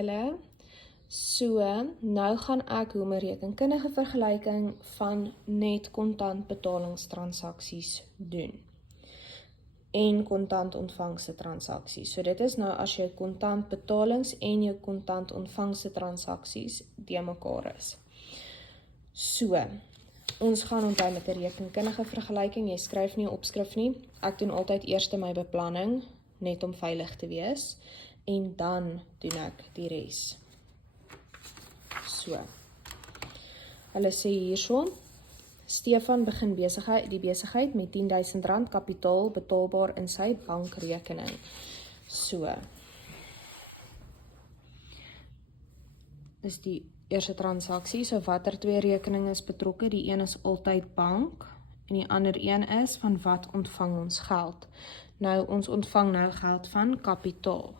julle. So, nou gaan ek hoe 'n rekenkundige vergelyking van net kontant betalingstransaksies doen. En kontant ontvangse transaksies. So dit is nou as jou kontant betalings en jou kontant ontvangse transaksies die mekaar is. So, ons gaan onthou met 'n rekenkundige vergelyking, jy skryf nie 'n opskrif nie. Ek doen altyd eers my beplanning, net om veilig te wees, en dan doen ek die res. So, hulle sê hierso, Stefan begin die besigheid met R10.000 kapitaal betaalbaar in sy bankrekening. So, dis die eerste transaksie, so watter twee rekeninge is betrokke? Die een is altyd bank, en die ander een is van wat ontvang ons geld. Nou, ons ontvang nou geld van kapitaal.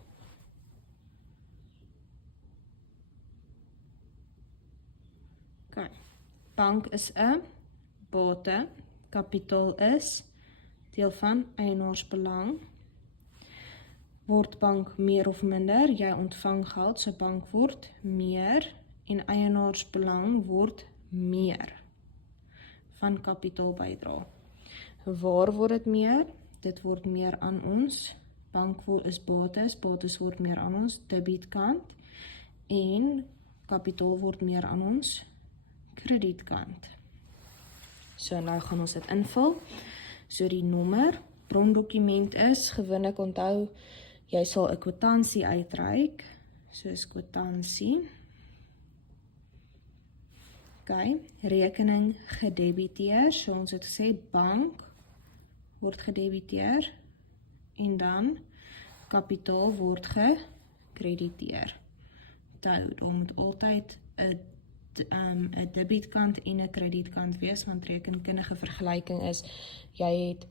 Okay. Bank is 'n bate, kapitaal is deel van eienaarsbelang. Word bank meer of minder, jy ontvang geld, so bank word meer, en eienaarsbelang word meer van kapitaal bydra. Waar word dit meer? Dit word meer aan ons, bank is bates word meer aan ons debietkant, en kapitaal word meer aan ons kredietkant. So nou gaan ons dit invul. So die nommer, brondokument is, gewoonlik onthou, jy sal 'n kwitansie uitreik, soos kwitansie. Okay, rekening gedebiteer, so ons het gesê bank word gedebiteer, en dan kapitaal word gekrediteer. Onthou, daar moet altyd 'n debietkant en 'n kredietkant wees, want rekenkundige vergelyking is, jy het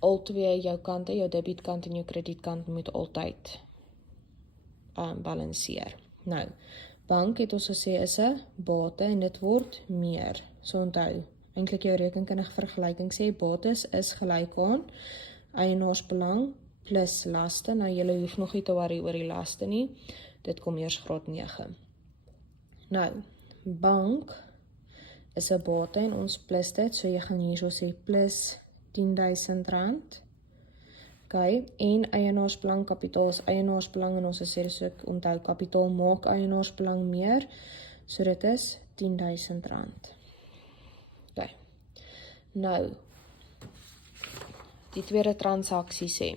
al twee jou kante, jou debietkant en jou kredietkant moet altyd balanseer. Nou, bank het ons gesê is 'n bate en dit word meer. So onthou, eintlik jou rekenkundige vergelyking sê bates is gelyk aan eienaarsbelang plus laste. Nou julle hoef nog nie te worry oor die laste nie. Dit kom eers graad 9. Nou, bank is 'n bate en ons plus dit, so jy gaan hierso sê plus R10.000. Okay, en eienaarsbelang, kapitaal is eienaarsbelang, en ons sê dus ook onthou, kapitaal maak eienaarsbelang meer, so dit is R10.000. Okay, nou, die tweede transaksie sê,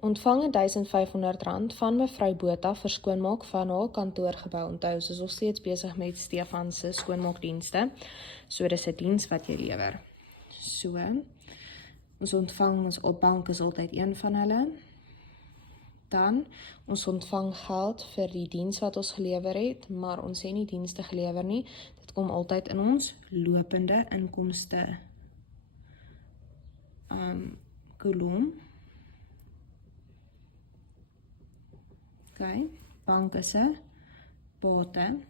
ontvang R1.500 van mevrou Botha vir skoonmaak van haar kantoorgebou. Onthou, soos ons steeds besig met Stefan se skoonmaakdienste, so dis 'n diens wat jy lewer. So, ons ontvang, ons opbank is altyd een van hulle. Dan, ons ontvang geld vir die diens wat ons gelewer het, maar ons sê nie dienste gelewer nie, dit kom altyd in ons lopende inkomste kolom. Okay, bank is 'n bate,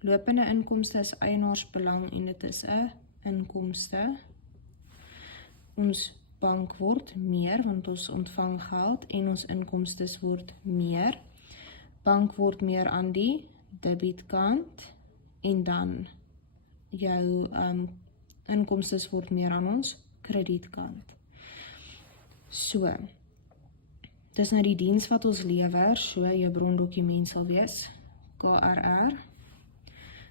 lopende inkomste is eienaarsbelang en dit is 'n inkomste. Ons bank word meer, want ons ontvang geld en ons inkomstes word meer. Bank word meer aan die debietkant en dan jou inkomstes word meer aan ons kredietkant. So, dis nou die diens wat ons lewer, so jou brondokument sal wees KRR.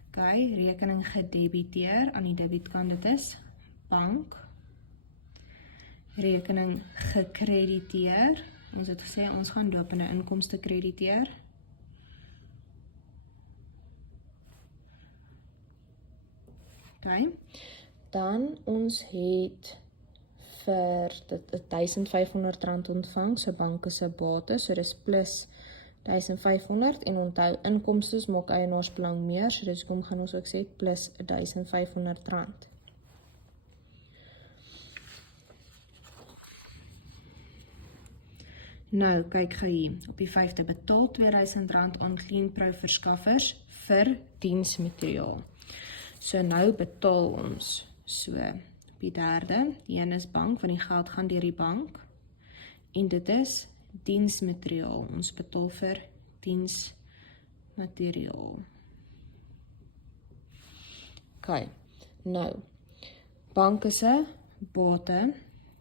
Okay, rekening gedebiteer, aan die debietkant dit is bank. Rekening gekrediteer, ons het gesê ons gaan lopende inkomste krediteer. Okay, dan ons het vir R1.500 ontvang, so bank is 'n bate, so dis plus R1.500 en onthou inkomstes maak eienaarsbelang meer, so dis kom gaan ons ook sê plus R1.500. Nou, kyk gou hier, op die 5de betaal R2.000 aan CleanPro verskaffers vir diensmateriaal. So nou betaal ons, so op die 3de, die een is bank, want die geld gaan deur die bank, en dit is diensmateriaal, ons betaal vir materiaal. OK, nou, bank is 'n bate,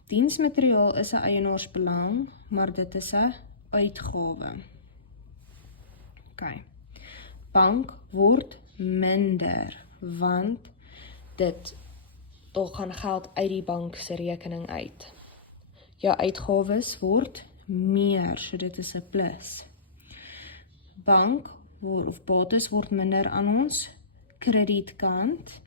diensmateriaal is 'n eienaarsbelang, maar dit is 'n uitgawe. OK, bank word minder, want daar gaan geld uit die bank se rekening uit. Jou uitgawes word meer, so dit is 'n plus. Bank of bates word minder aan ons kredietkant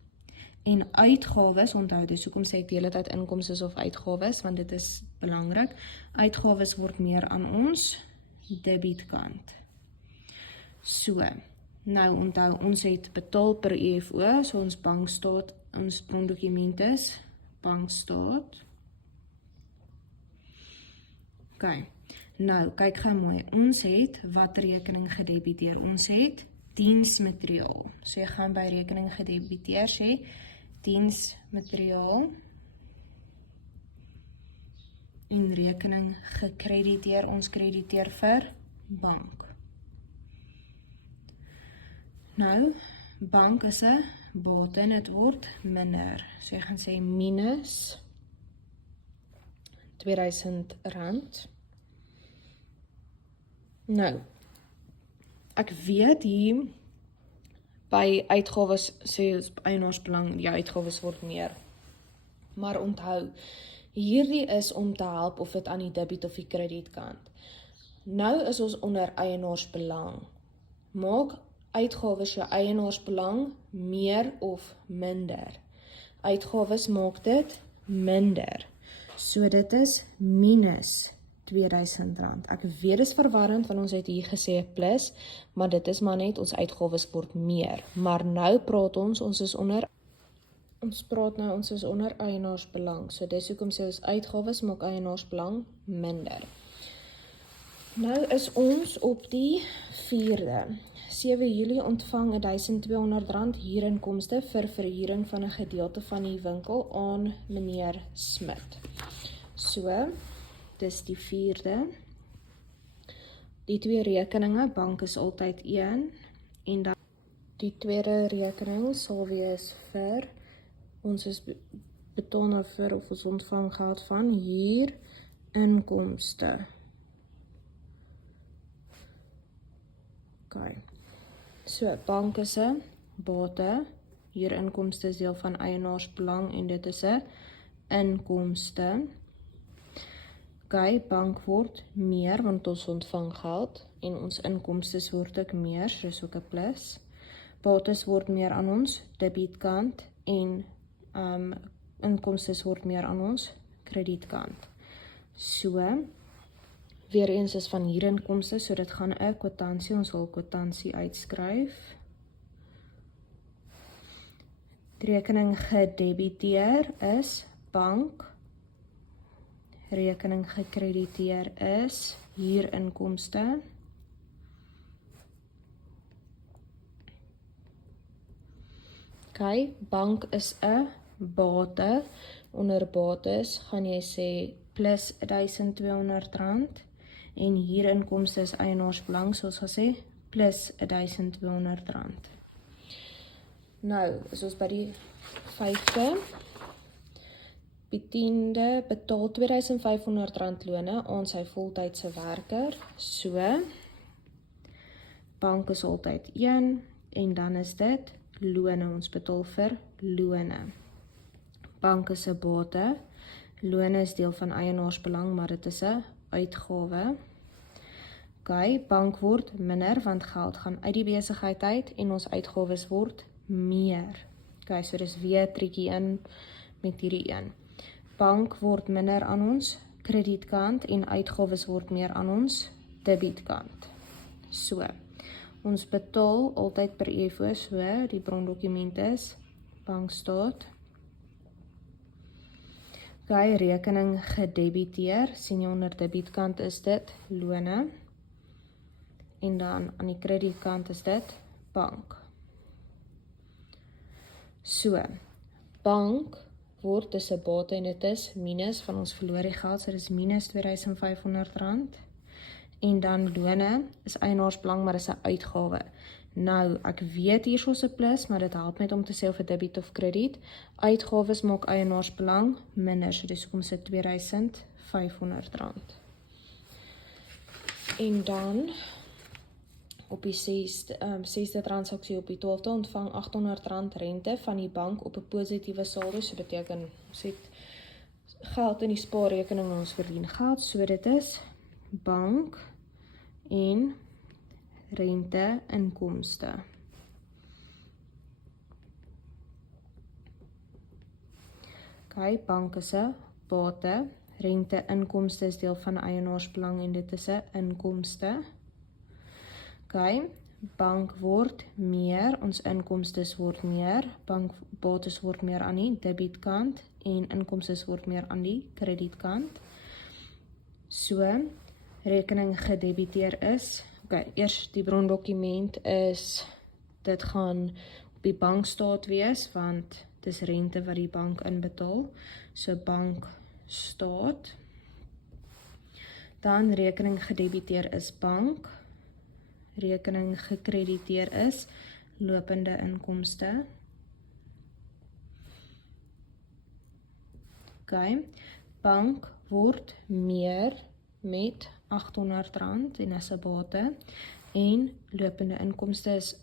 en uitgawes, onthou dis hoekom sê ek die hele tyd inkomste of uitgawes, want dit is belangrik. Uitgawes word meer aan ons debietkant. So, nou onthou ons het betaal per EFO, so ons bankstaat, ons brondokument is bankstaat. OK, nou kyk gou mooi, ons het wat rekening gedebiteer, ons het diensmateriaal, so jy gaan by rekening gedebiteer sê, diensmateriaal en rekening gekrediteer, ons krediteer vir bank. Nou, bank is 'n bate en dit word minder, so jy gaan sê minus R2000. Nou, ek weet hier by uitgawes sê eienaarsbelang, die uitgawes word meer. Maar onthou, hierdie is om te help of dit aan die debit of die kredietkant. Nou is ons onder eienaarsbelang. Maak uitgawes jou eienaarsbelang meer of minder. Uitgawes maak dit minder. So dit is minus R2000. Ek weet dis verwarrend, want ons het hier gesê plus, maar dit is maar net ons uitgawes word meer. Maar nou praat ons is onder eienaarsbelang. So dis hoekom sê ons uitgawes maak eienaarsbelang minder. Nou is ons op die 4de. 7 Julie ontvang R1200 huurinkomste vir verhuuring van 'n gedeelte van die winkel aan meneer Smit. So, dis die 4de. Die twee rekeninge, bank is altyd 1, en dan die tweede rekening sal wees vir, ons is betaal nou vir of ons ontvang geld van huurinkomste. OK. So, bank is 'n bate, huurinkomste is deel van eienaarsbelang en dit is 'n inkomste. OK, bank word meer want ons ontvang geld en ons inkomstes word ook meer, so is ook 'n plus. Bates word meer aan ons debietkant en inkomstes word meer aan ons kredietkant. So, weer eens is van huurinkomste, so dit gaan 'n kwitansie, ons wil kwitansie uitskryf. Die rekening gedebiteer is bank, rekening gekrediteer is huurinkomste. OK, bank is 'n bate, onder bates gaan jy sê plus R1200 en huurinkomste is eienaarsbelang, soos gesê, plus R1200. Nou, is ons by die 5de. Die 10de betaal R2500 lone aan sy voltydse werker. So, bank is altyd 1 en dan is dit lone, ons betaal vir lone. Bank is 'n bate, lone is deel van eienaarsbelang, maar dit is 'n uitgawe. OK, bank word minder, want geld gaan uit die besigheid uit en ons uitgawes word meer. OK, so dis weer triekie in met hierdie een. Bank word minder aan ons kredietkant en uitgawes word meer aan ons debietkant. So, ons betaal altyd per EFO, so die brondokument is bankstaat. OK, rekening gedebiteer, sien jy onder debietkant is dit lone en dan aan die kredietkant is dit bank. So, bank word dis 'n bate en dit is minus van ons verloor die geld, so dit is minus R2500 en dan lone is eienaarsbelang, maar is 'n uitgawe. Nou, ek weet hier is 'n plus, maar dit help net om te sê of 'n debiet of krediet. Uitgawes maak eienaarsbelang minder, so dis hoekom sit R2500. En dan op die 6de transaksie op die 12de ontvang R800 rente van die bank op 'n positiewe saldo, so beteken ons het geld in die spaarrekening en ons verdien geld, so dit is bank en rente inkomste. OK, bank is 'n bate, rente inkomste is deel van eienaarsbelang en dit is 'n inkomste. OK, bank word meer, ons inkomstes word meer, bates word meer aan die debietkant en inkomstes word meer aan die kredietkant. So, rekening gedebiteer is, eers die brondokument is, dit gaan op die bankstaat wees, want dis rente wat die bank inbetaal, so bankstaat. Dan rekening gedebiteer is bank, rekening gekrediteer is lopende inkomste. OK, bank word meer met R800 en is 'n bate en lopende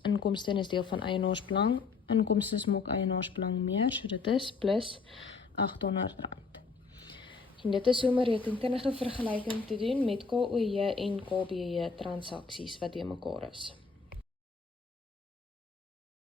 inkomste is deel van eienaarsbelang. Inkomstes maak eienaarsbelang meer, so dit is plus R800. En dit is om 'n rekenkundige vergelyking te doen met KOJ en KBJ transaksies wat teen mekaar is.